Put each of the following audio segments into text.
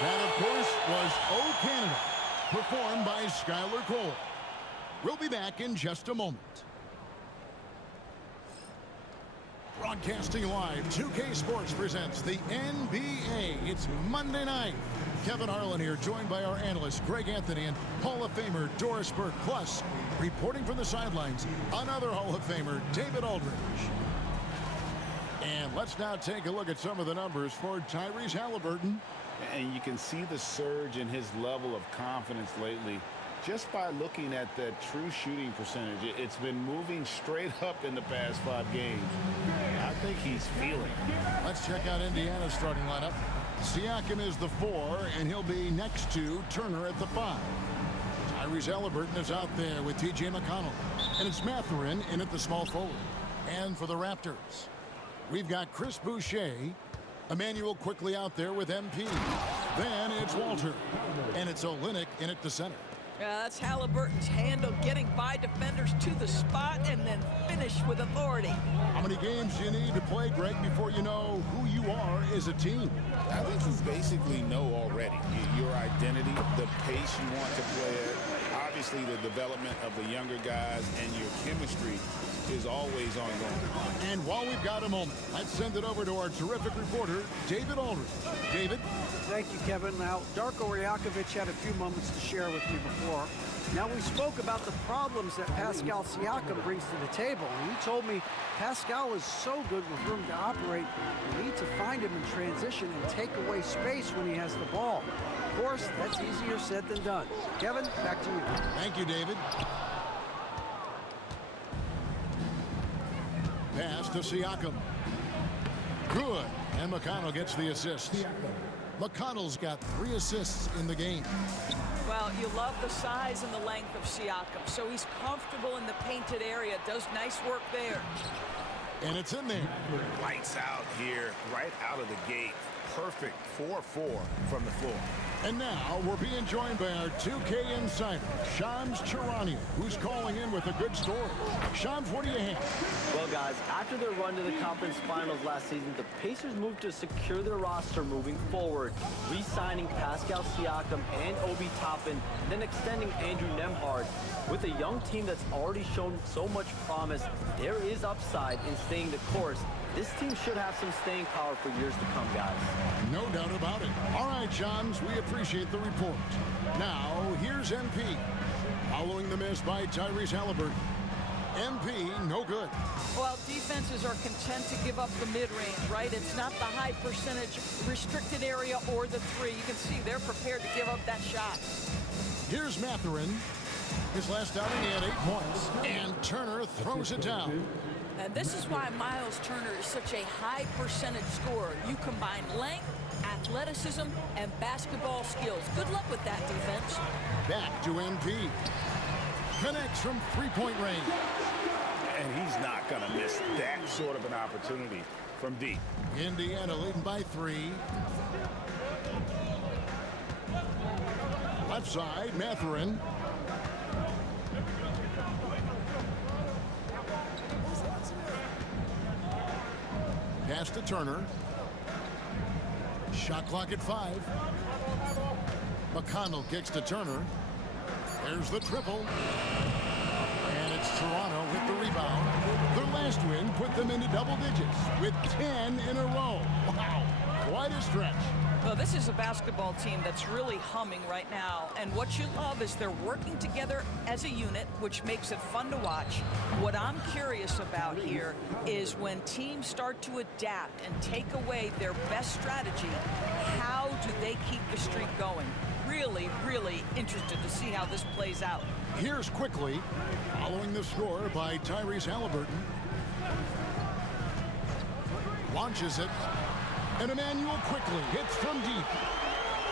That, of course, was "Oh Canada," performed by Skylar Cole. We'll be back in just a moment. Broadcasting live, 2K Sports presents the NBA. It's Monday night. Kevin Harlan here, joined by our analysts Greg Anthony and Hall of Famer Doris Burke. Plus, reporting from the sidelines, another Hall of Famer, David Aldridge. And let's now take a look at some of the numbers for Tyrese Halliburton. And you can see the surge in his level of confidence lately just by looking at the true shooting percentage. It's been moving straight up in the past 5 games. I think he's feeling it. Let's check out Indiana's starting lineup. Siakam is the 4, and he'll be next to Turner at the 5. Tyrese Halliburton is out there with T.J. McConnell. And it's Mathurin in at the small forward. And for the Raptors, we've got Chris Boucher. Emmanuel quickly out there with MP. Then it's Walter. And it's Olynyk in at the center. Yeah, that's Halliburton's handle, getting by defenders to the spot and then finish with authority. How many games do you need to play, Greg, before you know who you are as a team? I think you basically know already your identity, the pace you want to play at, obviously the development of the younger guys, and your chemistry is always ongoing. And while we've got a moment, let's send it over to our terrific reporter, David Aldridge. David? Thank you, Kevin. Now, Darko Rajakovic had a few moments to share with me before. Now, we spoke about the problems that Pascal Siakam brings to the table, and he told me Pascal is so good with room to operate, you need to find him in transition and take away space when he has the ball. Of course, that's easier said than done. Kevin, back to you. Thank you, David. Pass to Siakam. Good. And McConnell gets the assist. McConnell's got 3 assists in the game. Well, you love the size and the length of Siakam, so he's comfortable in the painted area, does nice work there. And it's in there. Lights out here, right out of the gate. Perfect 4-4 from the floor. And now we're being joined by our 2K insider, Shams Charania, who's calling in with a good story. Shams, what do you have? Well, guys, after their run to the conference finals last season, the Pacers moved to secure their roster moving forward, re-signing Pascal Siakam and Obi Toppin, then extending Andrew Nembhard. With a young team that's already shown so much promise, there is upside in staying the course. This team should have some staying power for years to come, guys. No doubt about it. All right, Shams, we appreciate the report. Now, here's MP. Following the miss by Tyrese Halliburton. MP, no good. Well, defenses are content to give up the mid-range, right? It's not the high percentage restricted area or the 3. You can see they're prepared to give up that shot. Here's Mathurin. His last outing, he had 8 points. And Turner throws it down. And this is why Miles Turner is such a high percentage scorer. You combine length, athleticism, and basketball skills. Good luck with that, defense. Back to MP. Connects from 3-point range. And he's not going to miss that sort of an opportunity from deep. Indiana leading by 3. Left side, Mathurin. Pass to Turner. Shot clock at 5. McConnell kicks to Turner. There's the triple. And it's Toronto with the rebound. Their last win put them into double digits with 10 in a row. Wow, quite a stretch. Well, this is a basketball team that's really humming right now. And what you love is they're working together as a unit, which makes it fun to watch. What I'm curious about here is when teams start to adapt and take away their best strategy, how do they keep the streak going? Really, really interested to see how this plays out. Here's quickly, following the score by Tyrese Halliburton. Launches it. And Emmanuel quickly hits from deep.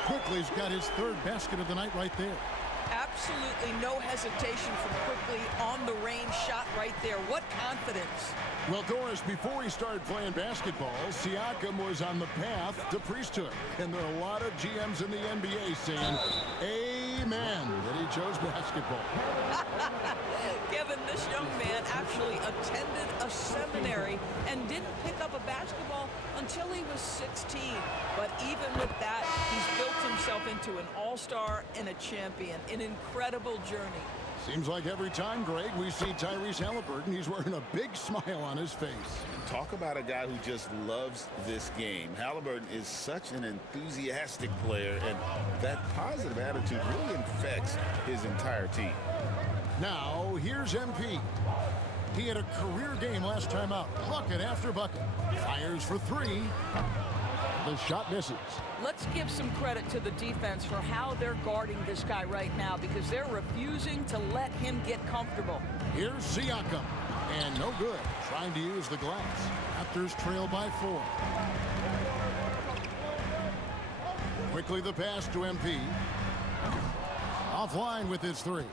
Quickly's got his 3rd basket of the night right there. Absolutely no hesitation from Quickly on the range shot right there. What confidence. Well, Doris, before he started playing basketball, Siakam was on the path to priesthood. And there are a lot of GMs in the NBA saying, amen, that he chose basketball. Kevin, this young man actually attended a seminary and didn't pick up a basketball until he just 16. But even with that, he's built himself into an all-star and a champion. An incredible journey. Seems like every time, Greg, we see Tyrese Halliburton, he's wearing a big smile on his face. Talk about a guy who just loves this game. Halliburton is such an enthusiastic player, and that positive attitude really infects his entire team. Now, here's MP. He had a career game last time out. Bucket after bucket. Fires for three. The shot misses. Let's give some credit to the defense for how they're guarding this guy right now, because they're refusing to let him get comfortable. Here's Siakam. And no good. Trying to use the glass. Raptors trail by 4. Quickly the pass to MP. Offline with his 3.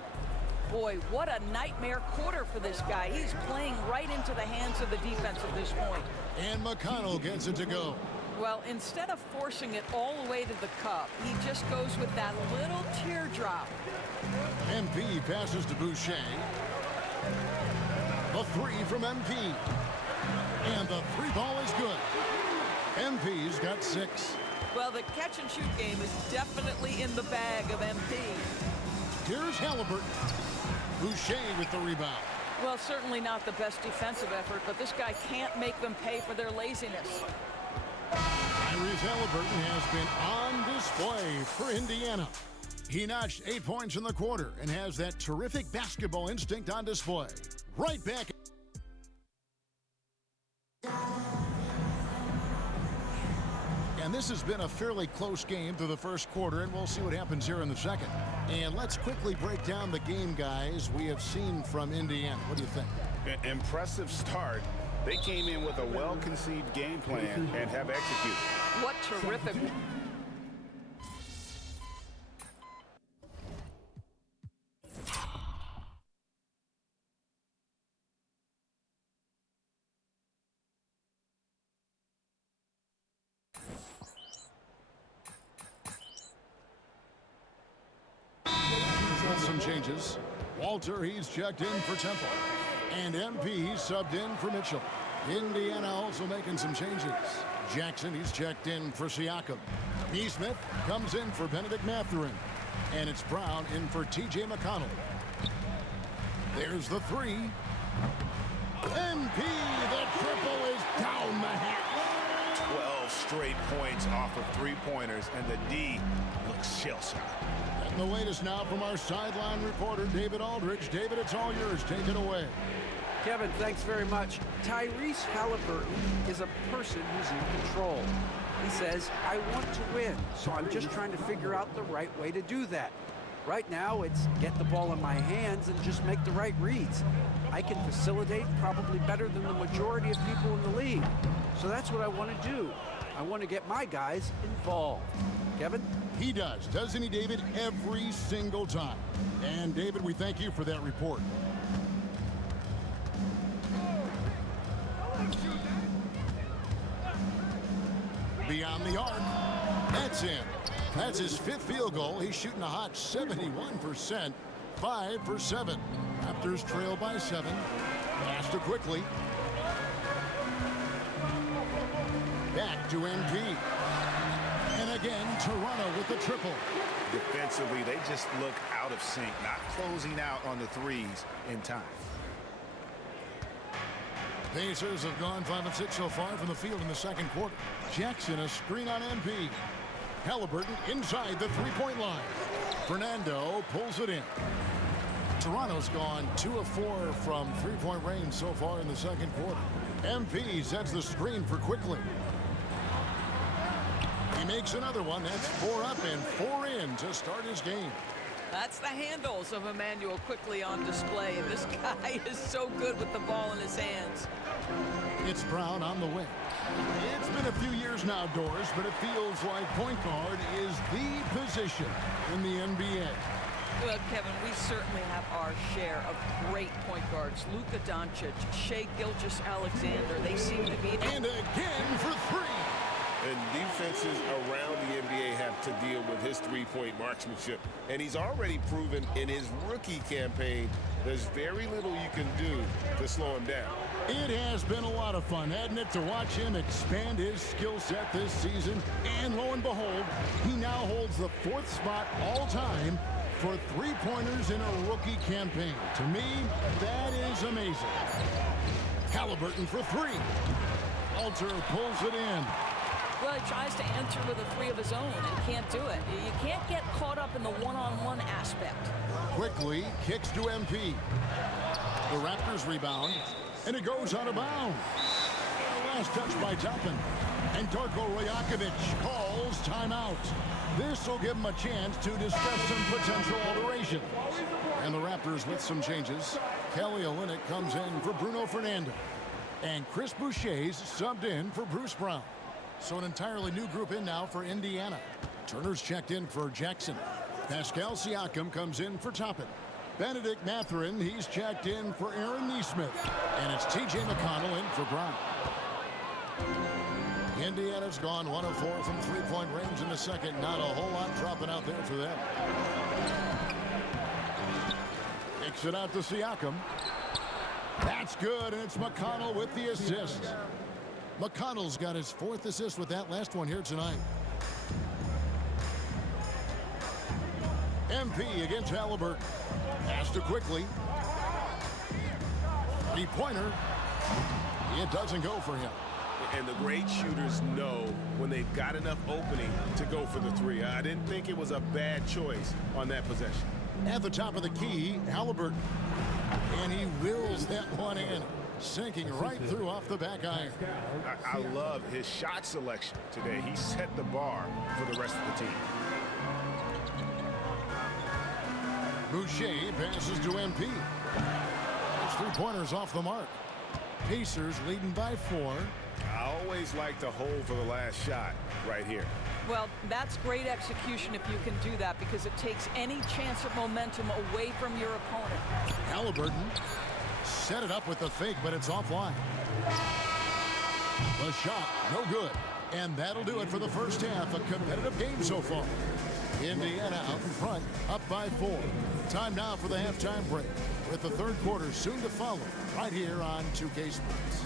Boy, what a nightmare quarter for this guy. He's playing right into the hands of the defense at this point. And McConnell gets it to go. Well, instead of forcing it all the way to the cup, he just goes with that little teardrop. MP passes to Boucher. The 3 from MP. And the 3 ball is good. MP's got 6. Well, the catch-and-shoot game is definitely in the bag of MP. Here's Halliburton. Boucher with the rebound. Well, certainly not the best defensive effort, but this guy can't make them pay for their laziness. Tyrese Halliburton has been on display for Indiana. He notched 8 points in the quarter and has that terrific basketball instinct on display. Right back. And this has been a fairly close game through the first quarter, and we'll see what happens here in the second. And let's quickly break down the game, guys, we have seen from Indiana. What do you think? Impressive start. They came in with a well-conceived game plan and have executed. What terrific. Some changes. Walter, he's checked in for Temple. And MP, he's subbed in for Mitchell. Indiana also making some changes. Jackson, he's checked in for Siakam. Neesmith comes in for Benedict Mathurin. And it's Brown in for TJ McConnell. There's the 3. MP, the triple is down the hatch. 12 straight points off of 3-pointers, and the D looks shell-shocked. And the latest now from our sideline reporter, David Aldridge. David, it's all yours. Take it away. Kevin, thanks very much. Tyrese Halliburton is a person who's in control. He says, I want to win, so I'm just trying to figure out the right way to do that. Right now, it's get the ball in my hands and just make the right reads. I can facilitate probably better than the majority of people in the league. So that's what I want to do. I want to get my guys involved. Kevin? He does, doesn't he, David? Every single time. And, David, we thank you for that report. Beyond the arc. That's in. That's his 5th field goal. He's shooting a hot 71%. 5 for 7. Raptors trail by 7. Pass to quickly. Back to MP. And again, Toronto with the triple. Defensively, they just look out of sync, not closing out on the threes in time. Pacers have gone 5 of 6 so far from the field in the second quarter. Jackson, a screen on MP. Halliburton inside the 3-point line. Fernando pulls it in. Toronto's gone 2 of 4 from 3-point range so far in the second quarter. MP sets the screen for Quickly. He makes another one. That's 4 up and 4 in to start his game. That's the handles of Emmanuel Quickly on display. And this guy is so good with the ball in his hands. It's Brown on the wing. It's been a few years now, Doris, but it feels like point guard is the position in the NBA. Well, Kevin, we certainly have our share of great point guards. Luka Doncic, Shai Gilgeous-Alexander, they seem to be... And again for 3. And defenses around the NBA have to deal with his 3-point marksmanship. And he's already proven in his rookie campaign there's very little you can do to slow him down. It has been a lot of fun, hasn't it, to watch him expand his skill set this season. And lo and behold, he now holds the 4th spot all-time for three-pointers in a rookie campaign. To me, that is amazing. Halliburton for 3. Alter pulls it in. Well, he tries to enter with a 3 of his own and can't do it. You can't get caught up in the one-on-one aspect. Quickly kicks to MP. The Raptors rebound, and it goes out of bounds. Last touch by Toppin. And Darko Rajakovic calls timeout. This will give him a chance to discuss some potential alteration. And the Raptors with some changes. Kelly Olynyk comes in for Bruno Fernando. And Chris Boucher's subbed in for Bruce Brown. So an entirely new group in now for Indiana. Turner's checked in for Jackson. Pascal Siakam comes in for Toppin. Benedict Mathurin, he's checked in for Aaron Nesmith. And it's TJ McConnell in for Brown. Indiana's gone 1 of 4 from three-point range in the second. Not a whole lot dropping out there for them. Kicks it out to Siakam. That's good, and it's McConnell with the assist. McConnell's got his 4th assist with that last one here tonight. MP against Halliburton. Pass to Quickly. Three-pointer. It doesn't go for him. And the great shooters know when they've got enough opening to go for the 3. I didn't think it was a bad choice on that possession. At the top of the key, Halliburton. And he wills that one in, sinking right through off the back iron. I love his shot selection today. He set the bar for the rest of the team. Boucher passes to MP. His three-pointers off the mark. Pacers leading by 4. I always like to hold for the last shot right here. Well, that's great execution if you can do that, because it takes any chance of momentum away from your opponent. Halliburton set it up with the fake, but it's offline. The shot, no good. And that'll do it for the first half. A competitive game so far. Indiana out in front, up by 4. Time now for the halftime break, with the third quarter soon to follow, right here on 2K Sports.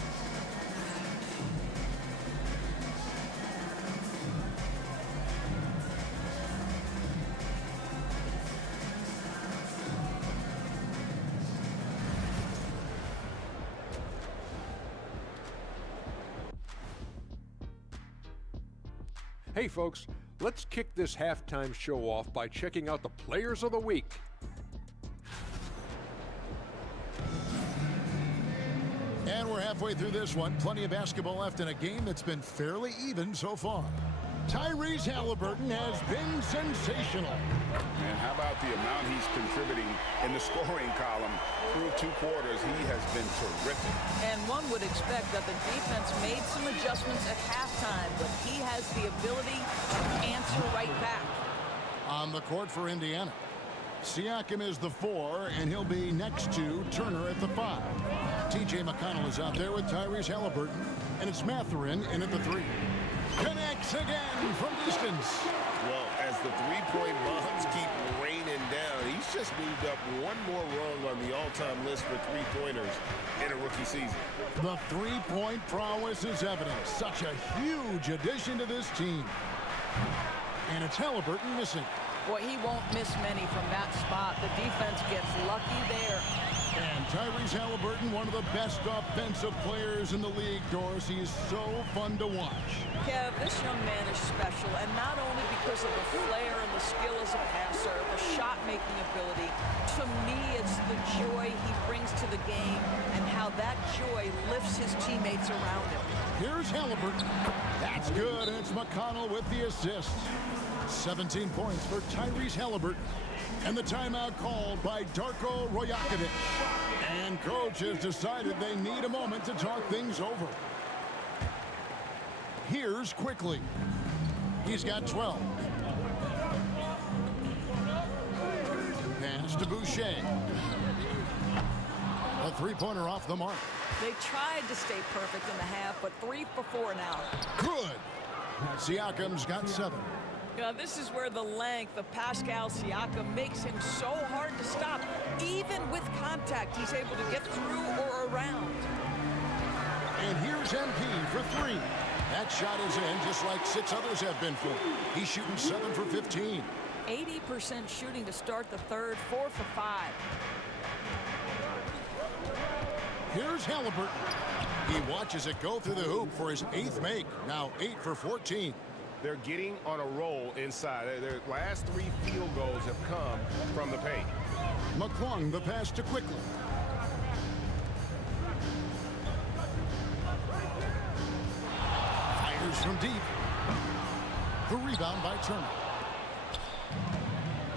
Hey folks, let's kick this halftime show off by checking out the Players of the Week. And we're halfway through this one. Plenty of basketball left in a game that's been fairly even so far. Tyrese Halliburton has been sensational. And how about the amount he's contributing in the scoring column through 2 quarters? He has been terrific. And one would expect that the defense made some adjustments at halftime, but he has the ability to answer right back. On the court for Indiana, Siakam is the 4, and he'll be next to Turner at the 5. TJ McConnell is out there with Tyrese Halliburton, and it's Mathurin in at the 3. Connects again from distance. Well, as the three-point bombs keep raining down, he's just moved up one more rung on the all-time list for three-pointers in a rookie season. The three-point prowess is evident. Such a huge addition to this team. And it's Halliburton missing. Boy, he won't miss many from that spot. The defense gets lucky there. And Tyrese Halliburton, one of the best offensive players in the league, Doris. He is so fun to watch. Kev, this young man is special, and not only because of the flair and the skill as a passer, the shot-making ability. To me, it's the joy he brings to the game and how that joy lifts his teammates around him. Here's Halliburton. That's good, and it's McConnell with the assist. 17 points for Tyrese Halliburton. And the timeout called by Darko Rajakovic. And coach has decided they need a moment to talk things over. Here's Quickly. He's got 12. Pass to Boucher. A three-pointer off the mark. They tried to stay perfect in the half, but 3 for 4 now. Good. Siakam's got 7. This is where the length of Pascal Siakam makes him so hard to stop. Even with contact, he's able to get through or around. And here's MP for three. That shot is in just like 6 others have been for. He's shooting 7 for 15. 80% shooting to start the third, 4 for 5. Here's Halliburton. He watches it go through the hoop for his 8th make. Now 8 for 14. They're getting on a roll inside. Their last 3 field goals have come from the paint. McClung the pass to Quickly. Fires from deep. The rebound by Turner.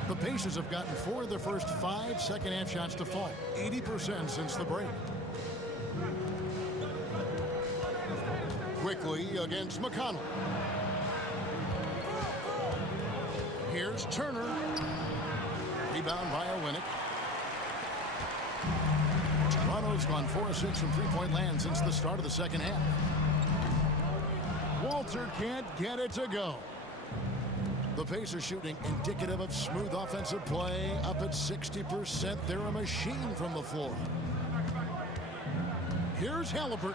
The Pacers have gotten 4 of their first 5 second-half shots to fall. 80% since the break. Quickly against McConnell. Here's Turner. Rebound by Olynyk. Toronto's gone 4 of 6 from three-point land since the start of the second half. Walter can't get it to go. The Pacers shooting indicative of smooth offensive play, up at 60%. They're a machine from the floor. Here's Halliburton.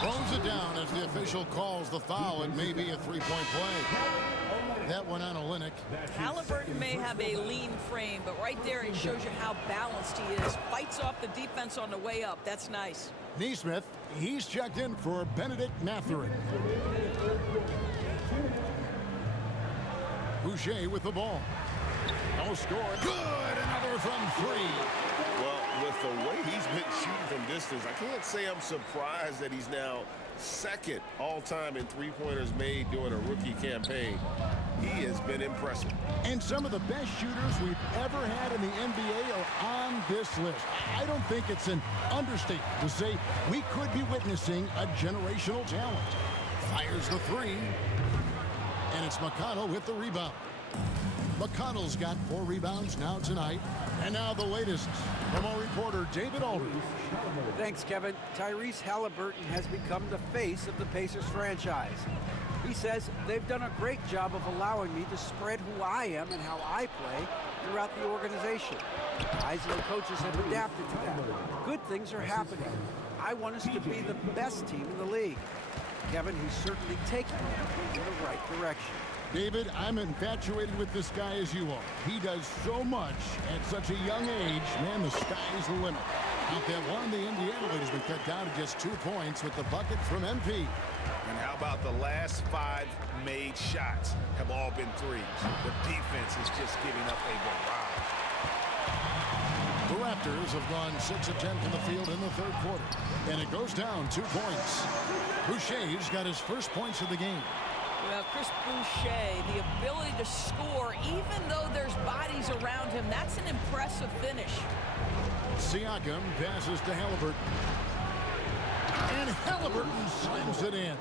Throws it down as the official calls the foul. It may be a three-point play. That one on Olynyk. Halliburton may have a lean frame, but right there it shows you how balanced he is. Fights off the defense on the way up. That's nice. Neesmith, he's checked in for Benedict Mathurin. Boucher with the ball. No score. Good. Another from 3. Well, with the way he's been shooting from distance, I can't say I'm surprised that he's now second all-time in three-pointers made during a rookie campaign. He has been impressive. And some of the best shooters we've ever had in the NBA are on this list. I don't think it's an understatement to say we could be witnessing a generational talent. Fires the 3. And it's McConnell with the rebound. McConnell's got 4 rebounds now tonight. And now the latest from our reporter, David Aldridge. Thanks, Kevin. Tyrese Halliburton has become the face of the Pacers franchise. He says they've done a great job of allowing me to spread who I am and how I play throughout the organization. Guys and coaches have adapted to that. Good things are happening. I want us to be the best team in the league. Kevin, he's certainly taking it in the right direction. David, I'm infatuated with this guy as you are. He does so much at such a young age. Man, the sky's the limit. Out that one, the Indiana lead has been cut down to just 2 points with the bucket from MP. And how about the last 5 made shots have all been threes? The defense is just giving up a barrage. The Raptors have gone 6 of 10 from the field in the third quarter. And it goes down 2 points. Boucher's got his first points of the game. Well, Chris Boucher, the ability to score, even though there's bodies around him, that's an impressive finish. Siakam passes to Halliburton. And Halliburton slams it in.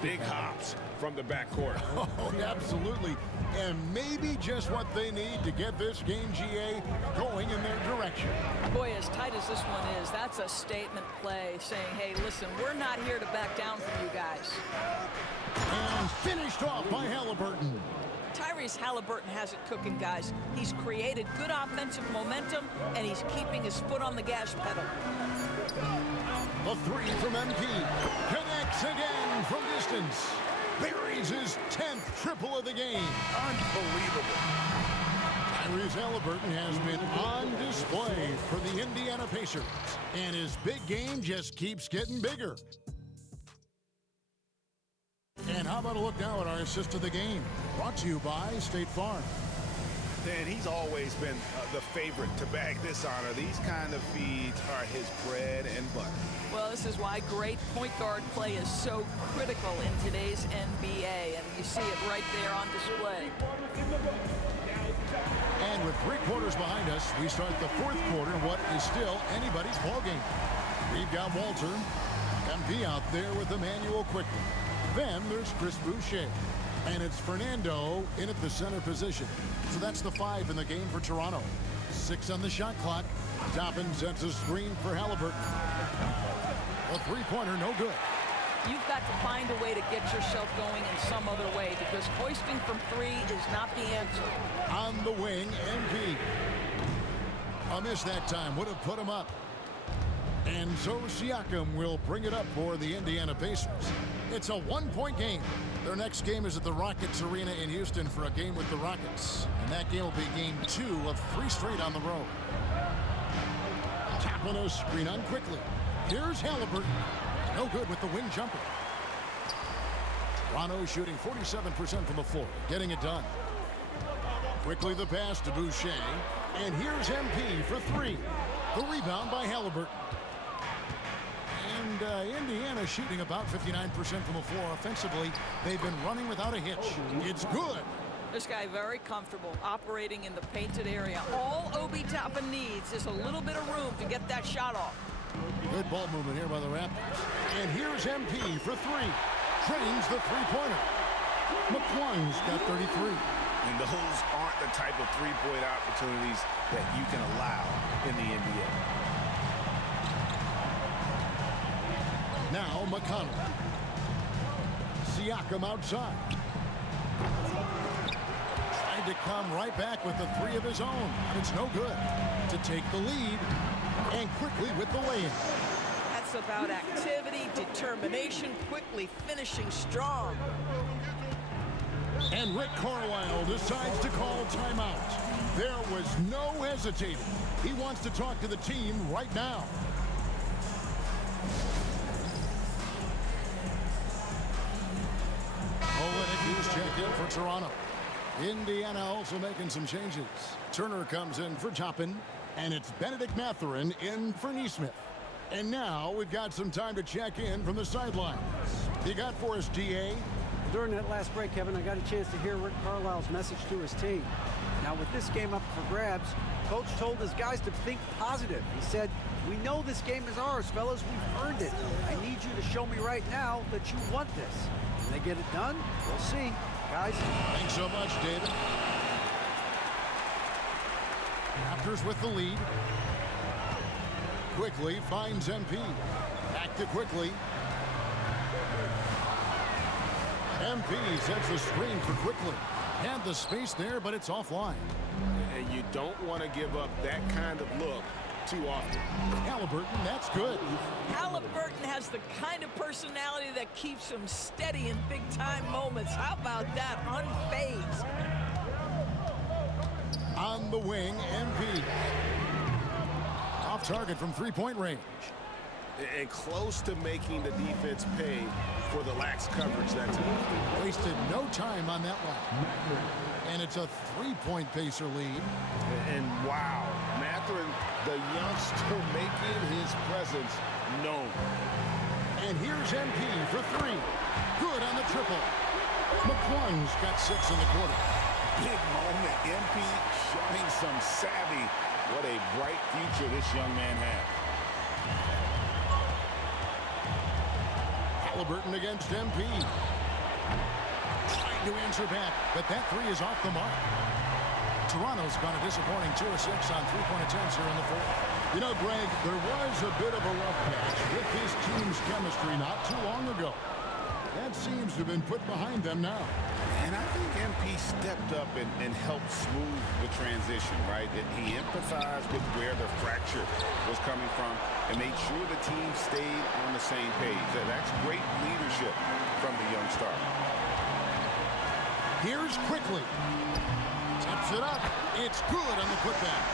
Big hops from the backcourt. Oh, absolutely. And maybe just what they need to get this game, GA, going in their direction. Boy, as tight as this one is, that's a statement play saying, hey, listen, we're not here to back down from you guys. And finished off by Halliburton. Tyrese Halliburton has it cooking, guys. He's created good offensive momentum, and he's keeping his foot on the gas pedal. A 3 from MP. Connects again from distance. Buries his 10th triple of the game. Unbelievable. Tyrese Halliburton has been on display for the Indiana Pacers. And his big game just keeps getting bigger. And how about a look now at our assist of the game? Brought to you by State Farm. Dan, he's always been the favorite to bag this honor. These kind of feeds are his bread and butter. Well, this is why great point guard play is so critical in today's NBA, and you see it right there on display. And with 3 quarters behind us, we start the 4th quarter in what is still anybody's ballgame. We've got Walter, MP out there with Emmanuel Quickly. Then there's Chris Boucher. And it's Fernando in at the center position. So that's the 5 in the game for Toronto. 6 on the shot clock. Toppin sets a screen for Halliburton. A 3-pointer, no good. You've got to find a way to get yourself going in some other way, because hoisting from 3 is not the answer. On the wing, MP. A miss that time would have put him up. And so Siakam will bring it up for the Indiana Pacers. It's a one-point game. Their next game is at the Rockets Arena in Houston for a game with the Rockets. And that game will be game 2 of 3 straight on the road. Tap on a screen on quickly. Here's Halliburton. No good with the wing jumper. Toronto shooting 47% from the floor, getting it done. Quickly the pass to Boucher. And here's MP for 3. The rebound by Halliburton. And Indiana shooting about 59% from the floor offensively. They've been running without a hitch. It's good. This guy very comfortable operating in the painted area. All Obi Toppin needs is a little bit of room to get that shot off. Good ball movement here by the Raptors. And here's MP for 3. Trains the three-pointer. McClung's got 33. And those aren't the type of three-point opportunities that you can allow in the NBA. Now McConnell. Siakam outside. Tried to come right back with the 3 of his own. It's no good. To take the lead. And quickly with the lay-in. That's about activity, determination, quickly finishing strong. And Rick Carlisle decides to call timeout. There was no hesitating. He wants to talk to the team right now. Olynyk checked in for Toronto. Indiana also making some changes. Turner comes in for Toppin. And it's Benedict Mathurin in for Nesmith. And now we've got some time to check in from the sidelines. You got for us, DA? During that last break, Kevin, I got a chance to hear Rick Carlisle's message to his team. Now, with this game up for grabs, Coach told his guys to think positive. He said, "We know this game is ours, fellas. We've earned it. I need you to show me right now that you want this." Can they get it done? We'll see. Guys. Thanks so much, David. Raptors with the lead. Quickly finds MP. Back to Quickly. MP sets the screen for Quickly. Had the space there, but it's offline. And you don't want to give up that kind of look too often. Halliburton, that's good. Halliburton has the kind of personality that keeps him steady in big-time moments. How about that? Unfazed. On the wing, MP. Off target from three-point range. And close to making the defense pay for the lax coverage that time. Wasted no time on that one. And it's a three-point Pacer lead. And wow, Mathurin, the youngster making his presence known. And here's MP for 3. Good on the triple. McClung's got 6 in the quarter. Big moment. MP showing some savvy. What a bright future this young man has. Halliburton against MP. Trying to answer back, but that 3 is off the mark. Toronto's gone a disappointing 2 of 6 on three-point attempts here in the fourth. You know, Greg, there was a bit of a rough patch with his team's chemistry not too long ago. That seems to have been put behind them now. And I think MP stepped up and helped smooth the transition, right? That he empathized with where the fracture was coming from and made sure the team stayed on the same page. That's great leadership from the young star. Here's Quickly. Tips it up. It's good on the putback.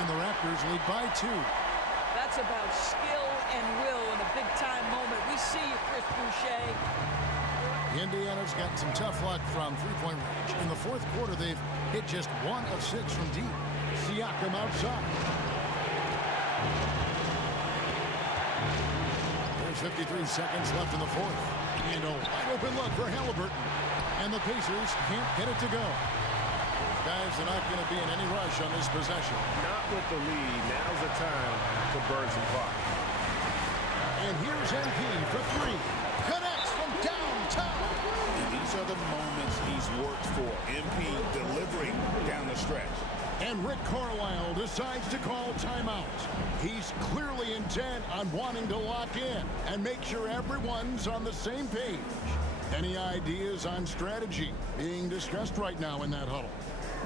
And the Raptors lead by 2. That's about skill and will in a big-time moment. We see you, Chris Boucher. Indiana's gotten some tough luck from three-point range. In the fourth quarter, they've hit just 1 of 6 from deep. Siakam outside. There's 53 seconds left in the fourth. And a wide open look for Halliburton. And the Pacers can't get it to go. Guys are not going to be in any rush on this possession. Not with the lead. Now's the time to burn some clock. And here's MP for 3. Connects from downtown. And these are the moments he's worked for. MP delivering down the stretch. And Rick Carlisle decides to call timeout. He's clearly intent on wanting to lock in and make sure everyone's on the same page. Any ideas on strategy being discussed right now in that huddle?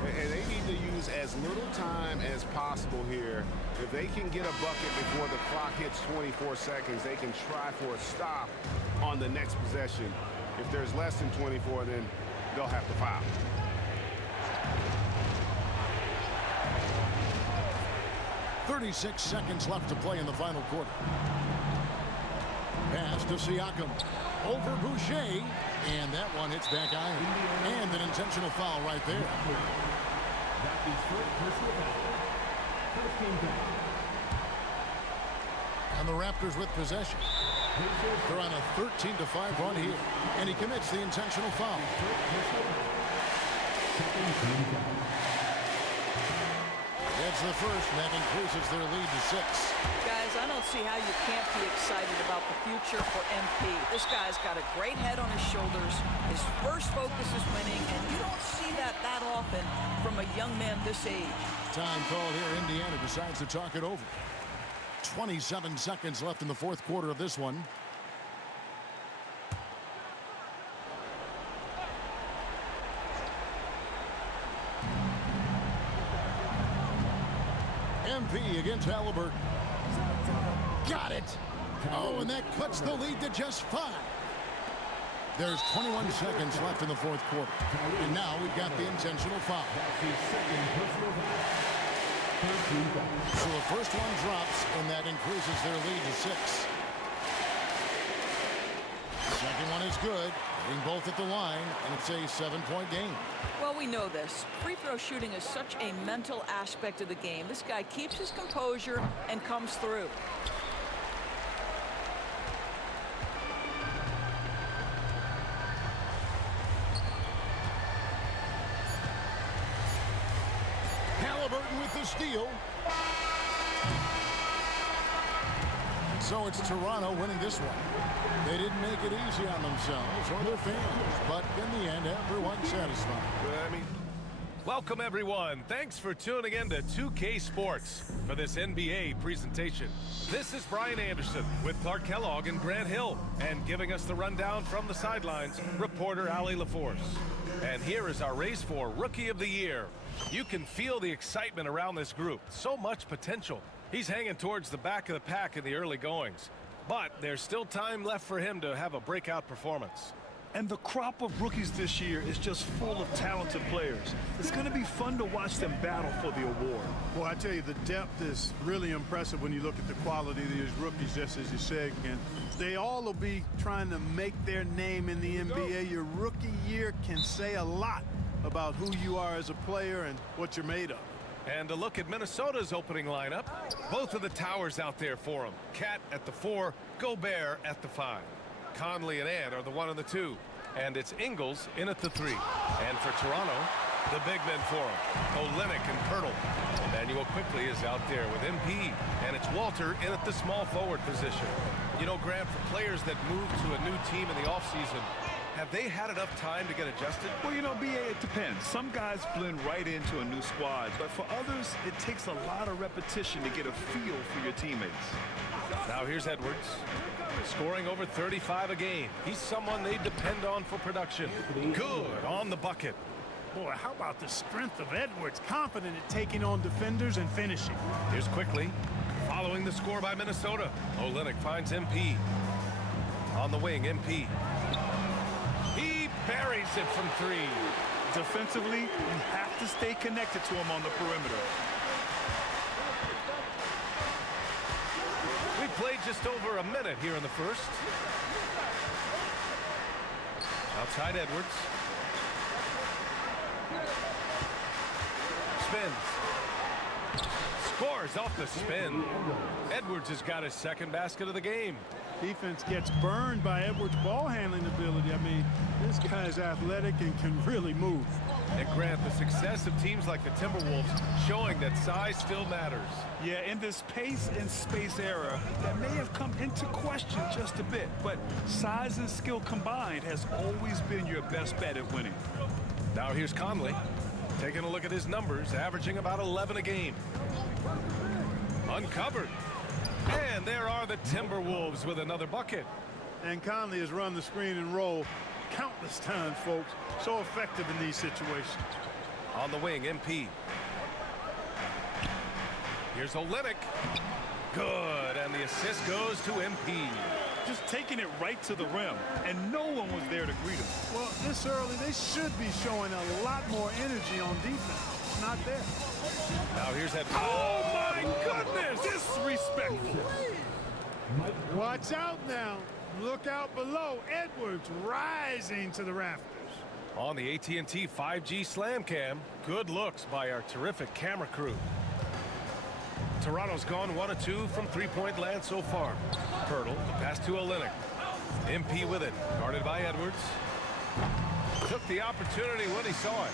And they need to use as little time as possible here. If they can get a bucket before the clock hits 24 seconds, they can try for a stop on the next possession. If there's less than 24, then they'll have to foul. .36 seconds left to play in the final quarter. Pass to Siakam. Over Boucher. And that one hits back iron. And an intentional foul right there. And the Raptors with possession. They're on a 13-5 run here. And he commits the intentional foul. That's the first, and that increases their lead to 6. Guys, I don't see how you can't be excited about the future for MP. This guy's got a great head on his shoulders. His first focus is winning, and you don't see that often from a young man this age. Time called here. Indiana decides to talk it over. 27 seconds left in the fourth quarter of this one. MP against Halliburton. Got it. Oh, and that cuts the lead to just 5. There's 21 seconds left in the fourth quarter. And now we've got the intentional foul. So the first one drops, and that increases their lead to 6. Second one is good. Hitting both at the line, and it's a 7-point game. Well, we know this. Free throw shooting is such a mental aspect of the game. This guy keeps his composure and comes through. Halliburton with the steal. So it's Toronto winning this one. They didn't make it easy on themselves or their fans, but in the end, everyone's satisfied. Welcome, everyone. Thanks for tuning in to 2K Sports for this NBA presentation. This is Brian Anderson with Clark Kellogg and Grant Hill, and giving us the rundown from the sidelines, reporter Ali LaForce. And here is our race for Rookie of the Year. You can feel the excitement around this group. So much potential. He's hanging towards the back of the pack in the early goings. But there's still time left for him to have a breakout performance. And the crop of rookies this year is just full of talented players. It's going to be fun to watch them battle for the award. Well, I tell you, the depth is really impressive when you look at the quality of these rookies, just as you said. And they all will be trying to make their name in the NBA. Your rookie year can say a lot about who you are as a player and what you're made of. And a look at Minnesota's opening lineup. Both of the towers out there for him. Cat at the 4, Gobert at the 5. Conley and Ant are the 1 and the 2. And it's Ingles in at the 3. And for Toronto, the big men for him. Olynyk and Pirtle. Emmanuel quickly is out there with MP. And it's Walter in at the small forward position. You know, Grant, for players that move to a new team in the offseason, have they had enough time to get adjusted? Well, you know, B.A., it depends. Some guys blend right into a new squad, but for others, it takes a lot of repetition to get a feel for your teammates. Now here's Edwards, scoring over 35 a game. He's someone they depend on for production. Good on the bucket. Boy, how about the strength of Edwards? Confident at taking on defenders and finishing. Here's quickly, following the score by Minnesota. Olynyk finds MP. On the wing, MP. He buries it from 3. Defensively, you have to stay connected to him on the perimeter. We played just over a minute here in the first. Outside Edwards. Spins. Scores off the spin. Edwards has got his second basket of the game. Defense gets burned by Edwards' ball handling ability. I mean, this guy's athletic and can really move. And Grant, the success of teams like the Timberwolves showing that size still matters. Yeah, in this pace and space era, that may have come into question just a bit, but size and skill combined has always been your best bet at winning. Now here's Conley, taking a look at his numbers, averaging about 11 a game. Uncovered. And there are the Timberwolves with another bucket. And Conley has run the screen and roll countless times, folks. So effective in these situations. On the wing, MP. Here's Olynyk. Good, and the assist goes to MP. Just taking it right to the rim, and no one was there to greet him. Well, this early, they should be showing a lot more energy on defense. It's not there. Now here's that. Oh, my goodness! Disrespectful. Watch out now. Look out below. Edwards rising to the rafters. On the AT&T 5G Slam Cam, good looks by our terrific camera crew. Toronto's gone 1 of 2 from three-point land so far. Hurdle, the pass to Olynyk. MP with it, guarded by Edwards. Took the opportunity when he saw it.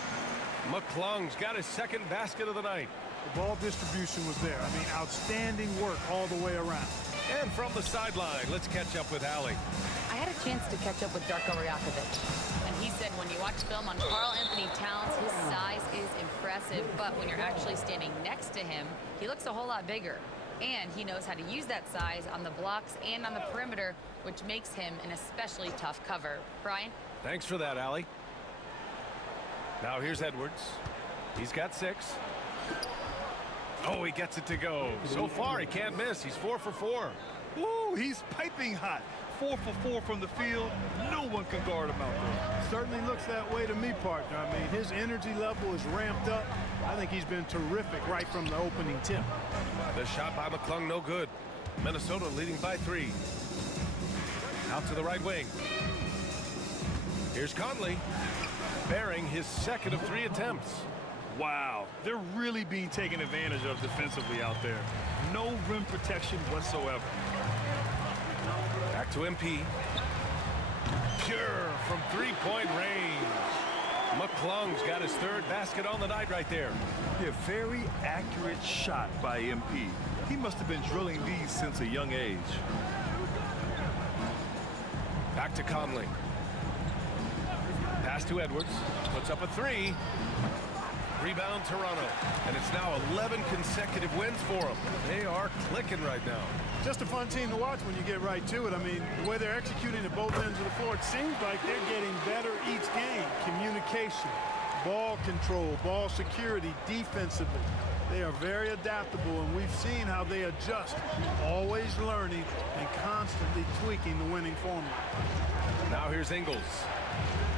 McClung's got his second basket of the night. The ball distribution was there. I mean, outstanding work all the way around. And from the sideline, let's catch up with Allie. I had a chance to catch up with Darko Rajakovic, and he said when you watch film on Karl Anthony Towns, his size is impressive, but when you're actually standing next to him, he looks a whole lot bigger. And he knows how to use that size on the blocks and on the perimeter, which makes him an especially tough cover. Brian? Thanks for that, Allie. Now here's Edwards. He's got 6. Oh, he gets it to go. So far, he can't miss. He's 4 for 4. Ooh, he's piping hot. 4 for 4 from the field. No one can guard him out there. Certainly looks that way to me, partner. I mean, his energy level is ramped up. I think he's been terrific right from the opening tip. The shot by McClung, no good. Minnesota leading by 3. Out to the right wing. Here's Conley, bearing his second of 3 attempts. Wow, they're really being taken advantage of defensively out there. No rim protection whatsoever. Back to MP. Pure from three-point range. McClung's got his 3rd basket on the night right there. A very accurate shot by MP. He must have been drilling these since a young age. Back to Conley. Pass to Edwards. Puts up a 3. Rebound Toronto. And it's now 11 consecutive wins for them. They are clicking right now. Just a fun team to watch when you get right to it. I mean, the way they're executing at both ends of the floor, it seems like they're getting better each game. Communication, ball control, ball security, defensively. They are very adaptable, and we've seen how they adjust, always learning and constantly tweaking the winning formula. Now here's Ingles.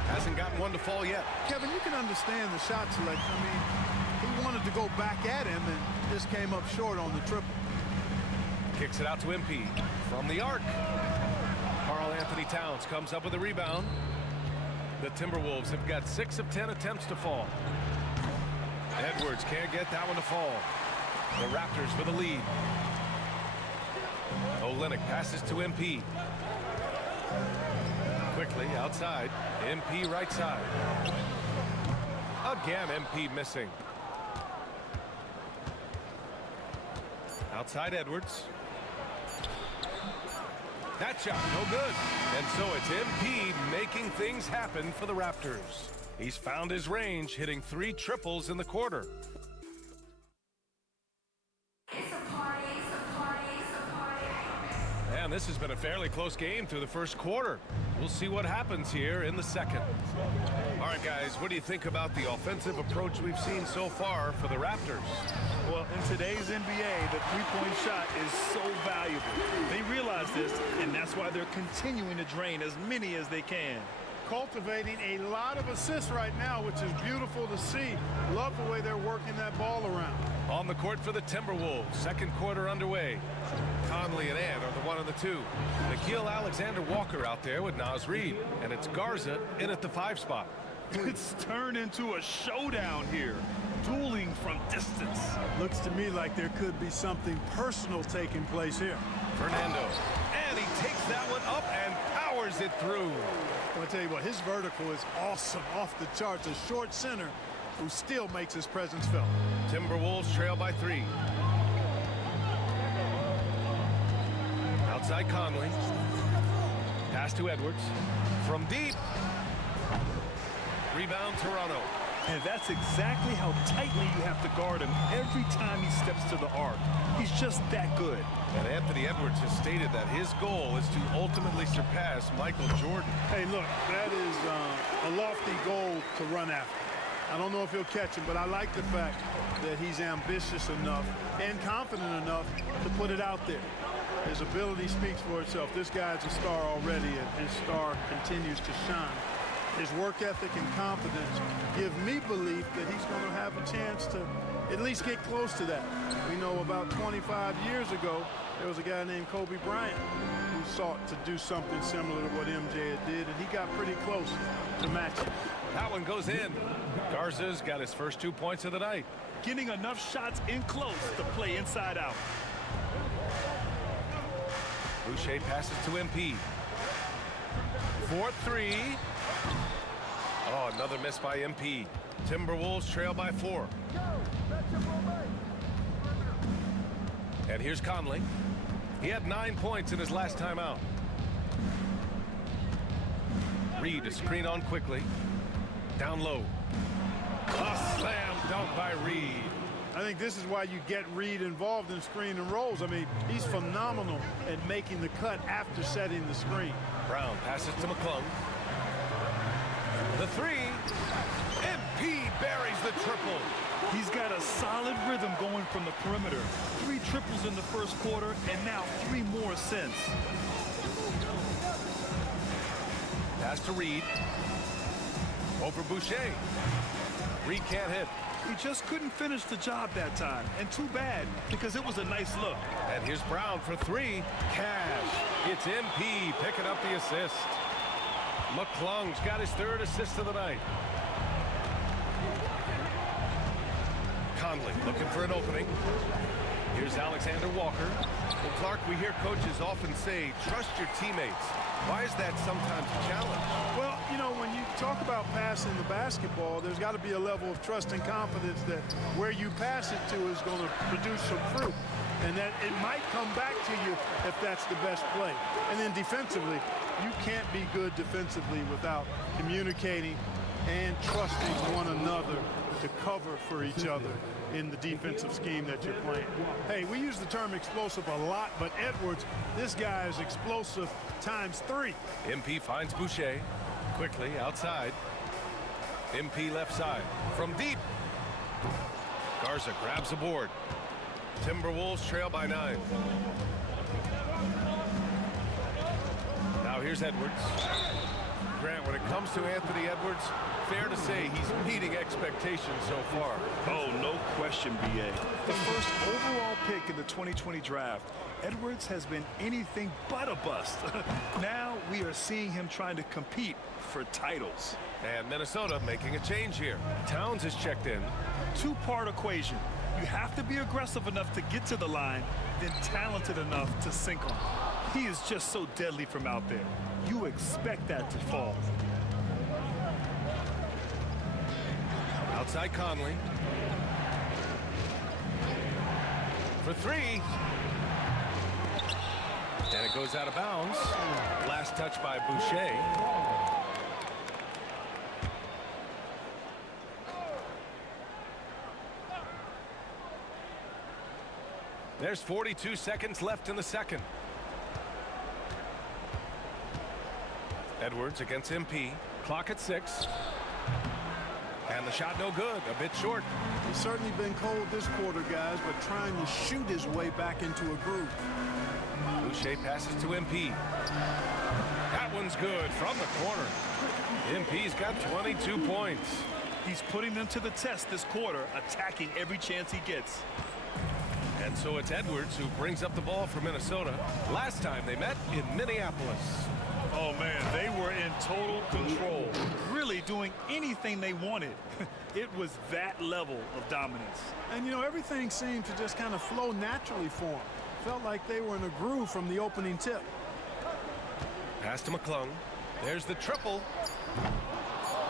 Hasn't gotten one to fall yet. Kevin, you can understand the shot selection. I mean, he wanted to go back at him and just came up short on the triple. Kicks it out to MP from the arc. Karl Anthony Towns comes up with a rebound. The Timberwolves have got 6 of 10 attempts to fall. Edwards can't get that one to fall. The Raptors with a lead. Olynyk passes to MP. Quickly outside. MP right side. Again, MP missing. Outside Edwards. That shot, no good. And so it's MP making things happen for the Raptors. He's found his range, hitting 3 triples in the quarter. And this has been a fairly close game through the first quarter. We'll see what happens here in the second. All right, guys, what do you think about the offensive approach we've seen so far for the Raptors? Well, in today's NBA, the three-point shot is so valuable. They realize this, and that's why they're continuing to drain as many as they can. Cultivating a lot of assists right now, which is beautiful to see. Love the way they're working that ball around. On the court for the Timberwolves, second quarter underway. Conley and Ant are the 1 and the 2. Nickeil Alexander-Walker out there with Naz Reid, and it's Garza in at the 5 spot. It's turned into a showdown here. Dueling from distance. Looks to me like there could be something personal taking place here. Fernando, and he takes that one up and powers it through. I'll tell you what, his vertical is awesome, off the charts. A short center who still makes his presence felt. Timberwolves trail by 3. Outside Conley. Pass to Edwards. From deep. Rebound Toronto. And that's exactly how tightly you have to guard him every time he steps to the arc. He's just that good. And Anthony Edwards has stated that his goal is to ultimately surpass Michael Jordan. Hey, look, that is a lofty goal to run after. I don't know if he'll catch him, but I like the fact that he's ambitious enough and confident enough to put it out there. His ability speaks for itself. This guy's a star already, and his star continues to shine. His work ethic and confidence give me belief that he's going to have a chance to at least get close to that. We know about 25 years ago, there was a guy named Kobe Bryant who sought to do something similar to what MJ had did, and he got pretty close to matching. That one goes in. Garza's got his first 2 points of the night. Getting enough shots in close to play inside out. Boucher passes to MP. 4-3. Oh, another miss by MP. Timberwolves trail by 4. And here's Conley. He had 9 points in his last time out. Reed to screen on quickly. Down low. A slam dunk by Reed. I think this is why you get Reed involved in screen and rolls. I mean, he's phenomenal at making the cut after setting the screen. Brown passes to McClung. The 3. MP buries the triple. He's got a solid rhythm going from the perimeter. 3 triples in the first quarter, and now 3 more since. Pass to Reed. Over Boucher. Reed can't hit. He just couldn't finish the job that time, and too bad, because it was a nice look. And here's Brown for 3. Cash. It's MP picking up the assist. McClung's got his 3rd assist of the night. Conley looking for an opening. Here's Alexander Walker. Well, Clark, we hear coaches often say, trust your teammates. Why is that sometimes a challenge? Well, you know, when you talk about passing the basketball, there's got to be a level of trust and confidence that where you pass it to is going to produce some fruit. And that it might come back to you if that's the best play. And then defensively, you can't be good defensively without communicating and trusting one another to cover for each other in the defensive scheme that you're playing. Hey, we use the term explosive a lot, but Edwards, this guy is explosive times 3. MP finds Boucher. Quickly outside. MP left side. From deep. Garza grabs the board. Timberwolves trail by 9. Now here's Edwards. Grant, when it comes to Anthony Edwards, fair to say he's meeting expectations so far. Oh, no question, B.A. The first overall pick in the 2020 draft, Edwards has been anything but a bust. Now we are seeing him trying to compete for titles. And Minnesota making a change here. Towns is checked in. 2-part equation. You have to be aggressive enough to get to the line, then talented enough to sink him. He is just so deadly from out there. You expect that to fall. Outside Conley. For 3. And it goes out of bounds. Last touch by Boucher. There's 42 seconds left in the second. Edwards against MP. Clock at 6. And the shot no good. A bit short. He's certainly been cold this quarter, guys, but trying to shoot his way back into a groove. Boucher passes to MP. That one's good from the corner. MP's got 22 points. He's putting them to the test this quarter, attacking every chance he gets. And so it's Edwards who brings up the ball for Minnesota. Last time they met in Minneapolis. Oh, man, they were in total control, really doing anything they wanted. It was that level of dominance. And, you know, everything seemed to just kind of flow naturally for them. Felt like they were in a groove from the opening tip. Pass to McClung. There's the triple.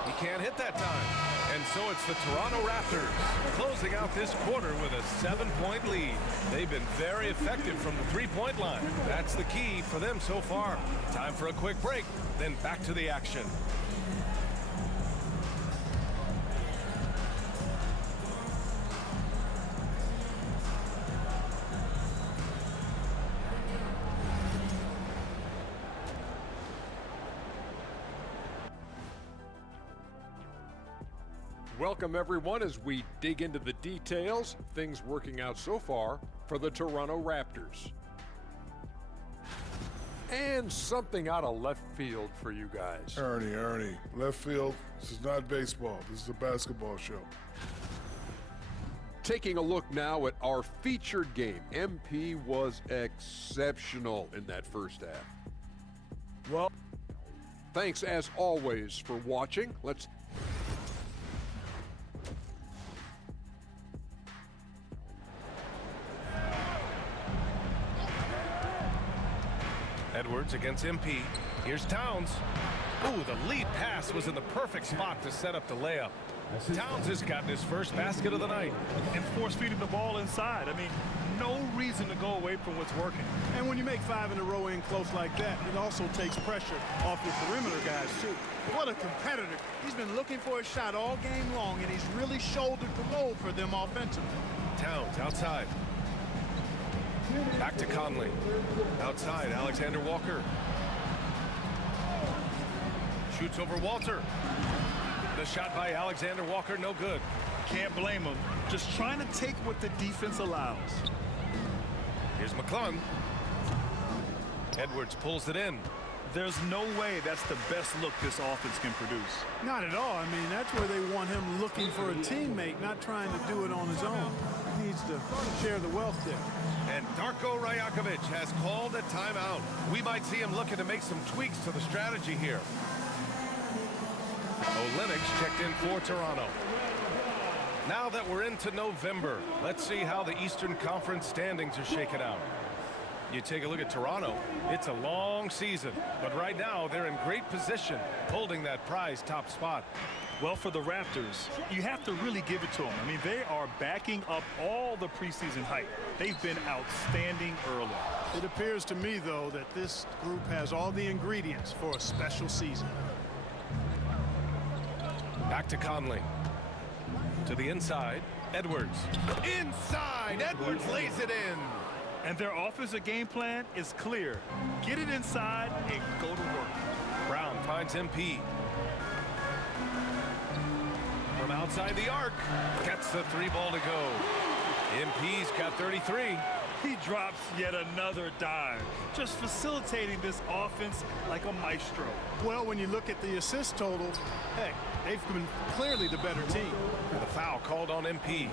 He can't hit that time. And so it's the Toronto Raptors closing out this quarter with a 7-point lead. They've been very effective from the 3-point line. That's the key for them so far. Time for a quick break, then back to the action. Welcome, everyone, as we dig into the details, things working out so far for the Toronto Raptors. And something out of left field for you guys. Ernie, left field, this is not baseball. This is a basketball show. Taking a look now at our featured game. MP was exceptional in that first half. Well, thanks as always for watching. Let's Edwards against MP. Here's Towns. Ooh, the lead pass was in the perfect spot to set up the layup. Towns has gotten his first basket of the night. And force-feeding the ball inside. I mean, no reason to go away from what's working. And when you make 5 in a row in close like that, it also takes pressure off your perimeter guys, too. What a competitor. He's been looking for a shot all game long, and he's really shouldered the load for them offensively. Towns outside. Back to Conley. Outside, Alexander Walker. Shoots over Walter. The shot by Alexander Walker, no good. Can't blame him. Just trying to take what the defense allows. Here's McClung. Edwards pulls it in. There's no way that's the best look this offense can produce. Not at all. I mean, that's where they want him looking for a teammate, not trying to do it on his own. He needs to share the wealth there. And Darko Rajakovic has called a timeout. We might see him looking to make some tweaks to the strategy here. Olenek's checked in for Toronto. Now that we're into November, let's see how the Eastern Conference standings are shaking out. You take a look at Toronto, it's a long season, but right now they're in great position, holding that prize top spot. Well, for the Raptors, you have to really give it to them. I mean, they are backing up all the preseason hype. They've been outstanding early. It appears to me, though, that this group has all the ingredients for a special season. Back to Conley. To the inside, Edwards. Inside, Edwards lays it in. And their offensive game plan is clear. Get it inside and go to work. Brown finds MP. From outside the arc, gets the 3 ball to go. MP's got 33. He drops yet another dive, just facilitating this offense like a maestro. Well, when you look at the assist total, heck, they've been clearly the better team. The foul called on MP.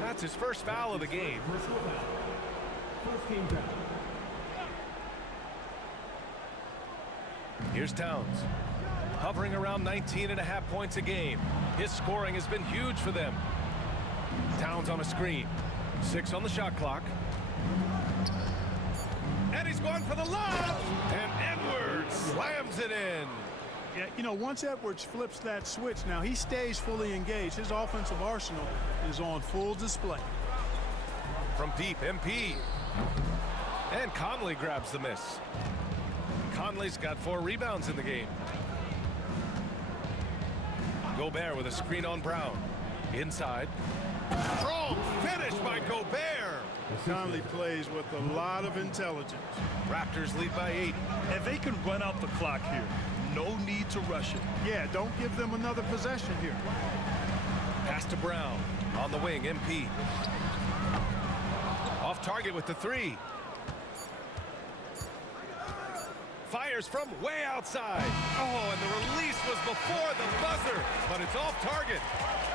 That's his first foul of the game. Here's Towns. Hovering around 19.5 points a game. His scoring has been huge for them. Towns on a screen. 6 on the shot clock. And he's going for the lob. And Edwards slams it in. Yeah, you know, once Edwards flips that switch, now he stays fully engaged. His offensive arsenal is on full display. From deep, MP. And Conley grabs the miss. Conley's got 4 rebounds in the game. Gobert with a screen on Brown. Inside. Strong finish by Gobert. Conley plays with a lot of intelligence. Raptors lead by 8. And they can run out the clock here. No need to rush it. Yeah, don't give them another possession here. Pass to Brown. On the wing, MP. Off target with the 3. Fires from way outside. Oh, and the release was before the buzzer, but it's off target.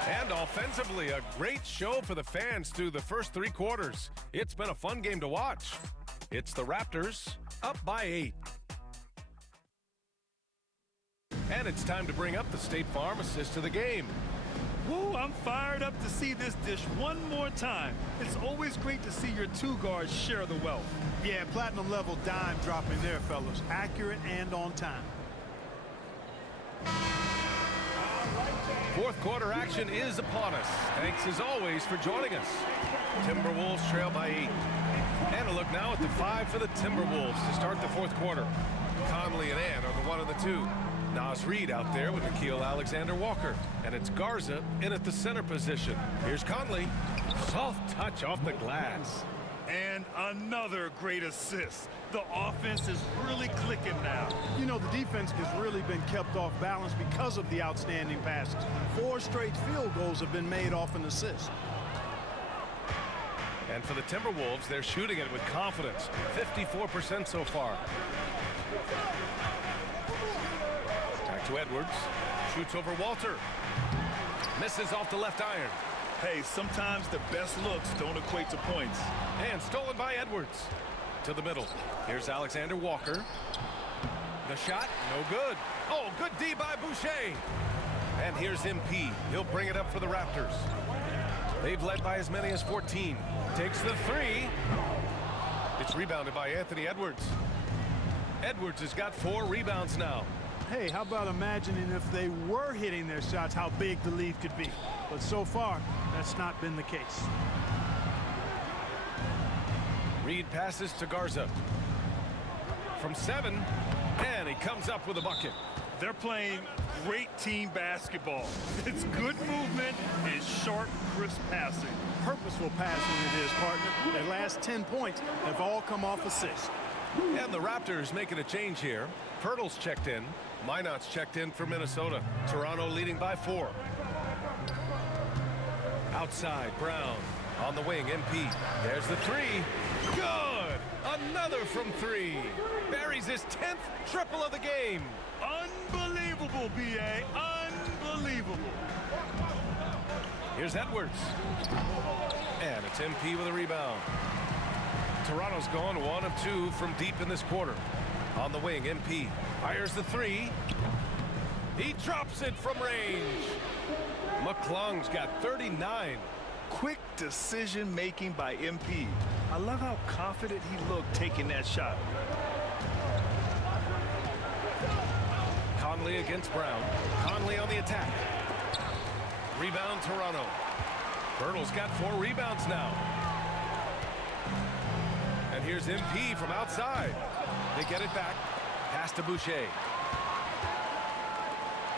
And offensively, a great show for the fans through the first 3 quarters. It's been a fun game to watch. It's the Raptors up by 8. And it's time to bring up the State Farm assist of the game. Woo, I'm fired up to see this dish one more time. It's always great to see your 2 guards share the wealth. Yeah, platinum level dime dropping there, fellas. Accurate and on time. Fourth quarter action is upon us. Thanks as always for joining us. Timberwolves trail by 8. And a look now at the 5 for the Timberwolves to start the fourth quarter. Conley and Ann are the 1 and the 2. Naz Reid out there with Nickeil Alexander-Walker. And it's Garza in at the center position. Here's Conley. Soft touch off the glass. And another great assist. The offense is really clicking now. You know, the defense has really been kept off balance because of the outstanding passes. 4 straight field goals have been made off an assist. And for the Timberwolves, they're shooting it with confidence. 54% so far. Back to Edwards. Shoots over Walter. Misses off the left iron. Hey, sometimes the best looks don't equate to points. And stolen by Edwards. To the middle. Here's Alexander Walker. The shot, no good. Oh, good D by Boucher. And here's MP. He'll bring it up for the Raptors. They've led by as many as 14. Takes the 3. It's rebounded by Anthony Edwards. Edwards has got 4 rebounds now. Hey, how about imagining if they were hitting their shots, how big the lead could be? But so far, that's not been the case. Reed passes to Garza. From 7, and he comes up with a bucket. They're playing great team basketball. It's good movement and sharp, crisp passing. Purposeful passing it is, partner. Their last 10 points have all come off assists. And the Raptors making a change here. Pirtle's checked in. Minot's checked in for Minnesota. Toronto leading by 4. Outside, Brown. On the wing, MP. There's the 3. Good! Another from 3. Buries his 10th triple of the game. Unbelievable, B.A. Unbelievable. Here's Edwards. And it's MP with a rebound. Toronto's gone 1 of 2 from deep in this quarter. On the wing, MP fires the 3. He drops it from range. McClung's got 39. Quick decision-making by MP. I love how confident he looked taking that shot. Conley against Brown. Conley on the attack. Rebound, Toronto. Pirtle's got 4 rebounds now. And here's MP from outside. They get it back. Pass to Boucher.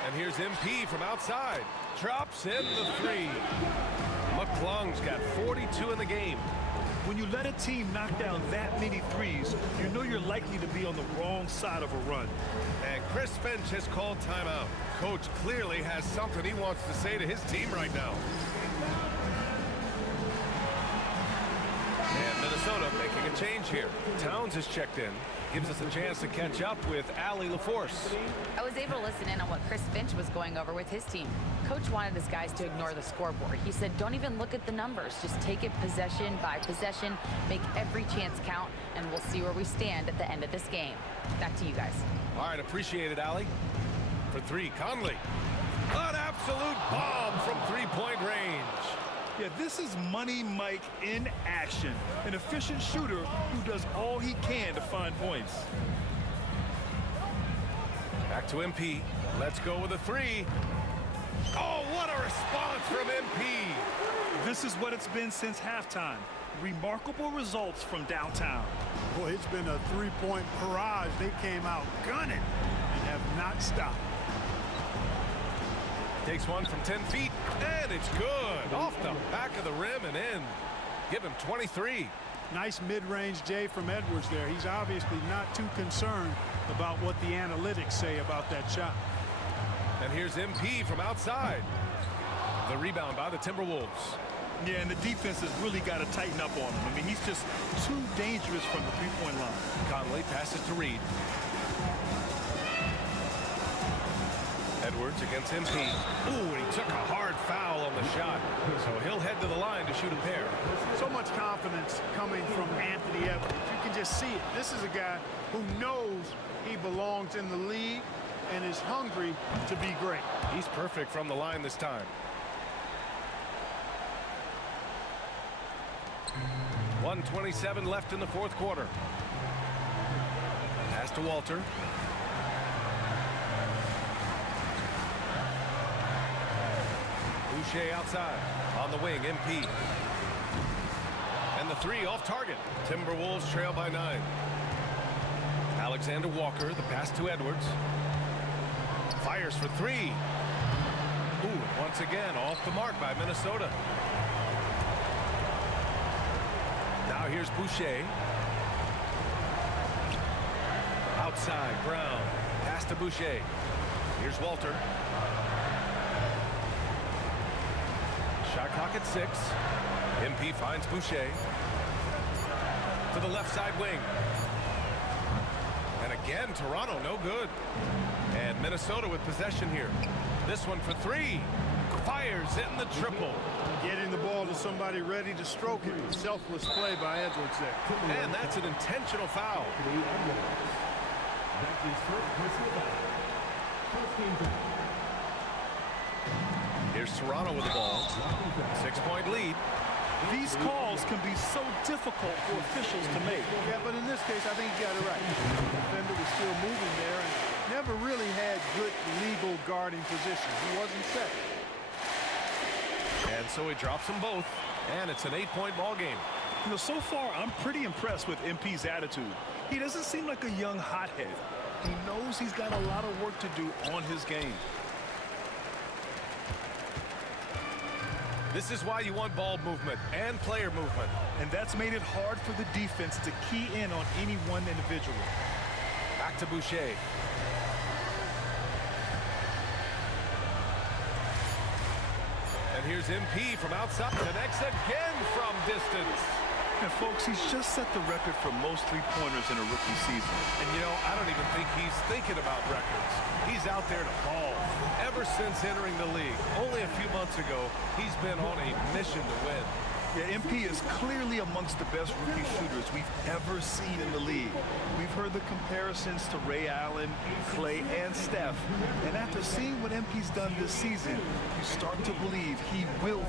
And here's MP from outside. Drops in the 3. McClung's got 42 in the game. When you let a team knock down that many threes, you know you're likely to be on the wrong side of a run. And Chris Finch has called timeout. Coach clearly has something he wants to say to his team right now. And Minnesota making a change here. Towns is checked in. Gives us a chance to catch up with Allie LaForce. I was able to listen in on what Chris Finch was going over with his team. Coach wanted his guys to ignore the scoreboard. He said, don't even look at the numbers. Just take it possession by possession, make every chance count, and we'll see where we stand at the end of this game. Back to you guys. All right, appreciate it, Allie. For 3, Conley. An absolute bomb from 3-point range. Yeah, this is Money Mike in action. An efficient shooter who does all he can to find points. Back to MP. Let's go with a 3. Oh, what a response from MP. This is what it's been since halftime. Remarkable results from downtown. Boy, it's been a 3-point barrage. They came out gunning and have not stopped. Takes one from 10 feet, and it's good. Off the back of the rim and in. Give him 23. Nice mid-range J from Edwards there. He's obviously not too concerned about what the analytics say about that shot. And here's MP from outside. The rebound by the Timberwolves. Yeah, and the defense has really got to tighten up on him. I mean, he's just too dangerous from the 3-point line. Conley passes to Reed. Edwards against MP. Ooh, and he took a hard foul on the shot. So he'll head to the line to shoot a pair. So much confidence coming from Anthony Edwards. You can just see it. This is a guy who knows he belongs in the league and is hungry to be great. He's perfect from the line this time. 1:27 left in the 4th quarter. Pass to Walter. Boucher outside. On the wing, MP. And the 3 off target. Timberwolves trail by 9. Alexander Walker, the pass to Edwards. Fires for 3. Ooh, once again, off the mark by Minnesota. Now here's Boucher. Outside, Brown. Pass to Boucher. Here's Walter. Shot clock at 6. MP finds Boucher. To the left side wing. And again, Toronto, no good. And Minnesota with possession here. This one for 3. Fires in the triple. Getting the ball to somebody ready to stroke it. Selfless play by Edwards there. And that's an intentional foul. Here's Toronto with the ball. 6-point lead. These calls can be so difficult for officials to make. Yeah, but in this case, I think he got it right. The defender was still moving there and never really had good legal guarding position. He wasn't set. And so he drops them both, and it's an 8-point ball game. You know, so far, I'm pretty impressed with MP's attitude. He doesn't seem like a young hothead. He knows he's got a lot of work to do on his game. This is why you want ball movement and player movement. And that's made it hard for the defense to key in on any one individual. Back to Boucher. And here's MP from outside. Connects again from distance. And folks, he's just set the record for most three-pointers in a rookie season. And you know, I don't even think he's thinking about records. He's out there to ball. Ever since entering the league, only a few months ago, he's been on a mission to win. Yeah, MP is clearly amongst the best rookie shooters we've ever seen in the league. We've heard the comparisons to Ray Allen, Clay, and Steph. And after seeing what MP's done this season, you start to believe he will.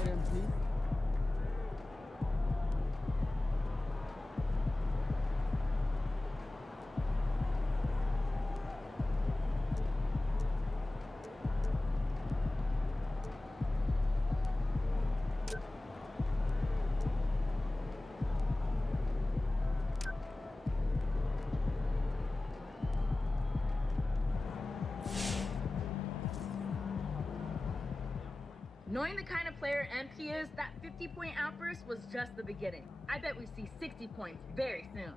Knowing the kind of player MP is, that 50-point outburst was just the beginning. I bet we see 60 points very soon.